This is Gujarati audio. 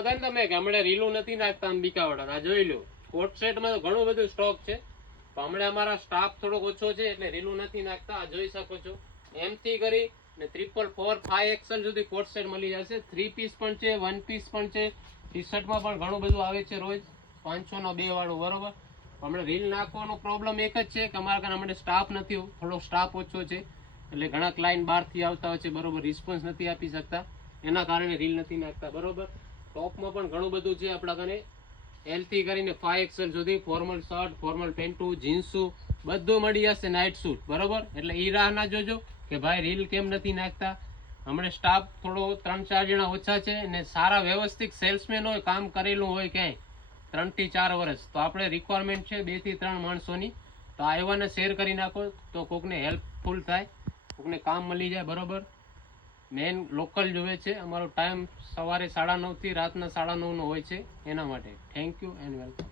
હતા ને તમે કે હમણાં રીલું નથી નાખતા અંબિકાવાળા, આ જોઈ લો કોટ સેટમાં તો ઘણું બધું સ્ટોક છે, પણ હમણાં અમારા સ્ટાફ થોડોક ઓછો છે એટલે રીલું નથી નાખતા. આ જોઈ શકો છો, એમ થી કરી ને 444 5XL સુધી કોટ સેટ મળી જશે. 3 પીસ પણ છે, 1 પીસ પણ છે, ટી શર્ટમાં પણ ઘણું બધું આવે છે રોજ 500 નો 2 વાળું, બરોબર. હમણાં રીલ નાખવાનો પ્રોબ્લેમ એક જ છે કે અમારા કારણે હમણાં સ્ટાફ નથી, થોડો સ્ટાફ ઓછો છે એટલે ઘણા ક્લાયન્ટ બહારથી આવતા હોય છે, બરોબર, રિસ્પોન્સ નથી આપી શકતા, એના કારણે રીલ નથી નાખતા, બરોબર. ટોપમાં પણ ઘણું બધું છે આપણા કને, એલ થી કરીને 5XL સુધી, ફોર્મલ શર્ટ, ફોર્મલ પેન્ટુ, જીન્સુ બધું મળી જશે, નાઇટ સૂટ, બરોબર. એટલે ઈ રાહ ના જોજો કે ભાઈ રીલ કેમ નથી નાખતા. હમણાં સ્ટાફ થોડો 3-4 જણા ઓછા છે અને સારા વ્યવસ્થિત સેલ્સમેન હોય, કામ કરેલું હોય ક્યાંય 3 થી 4 વર્ષ, તો આપણે રિક્વાયરમેન્ટ છે 2 થી 3 માણસોની, તો આવ્યાને શેર કરી નાખો તો કોકને હેલ્પફુલ થાય, કોકને કામ મળી જાય, બરોબર. મેન લોકલ જોવે છે, અમારો ટાઈમ સવારે 9:30 થી રાતના 9:30 નો હોય છે, એના માટે થેન્ક યુ એન્ડ વેલકમ.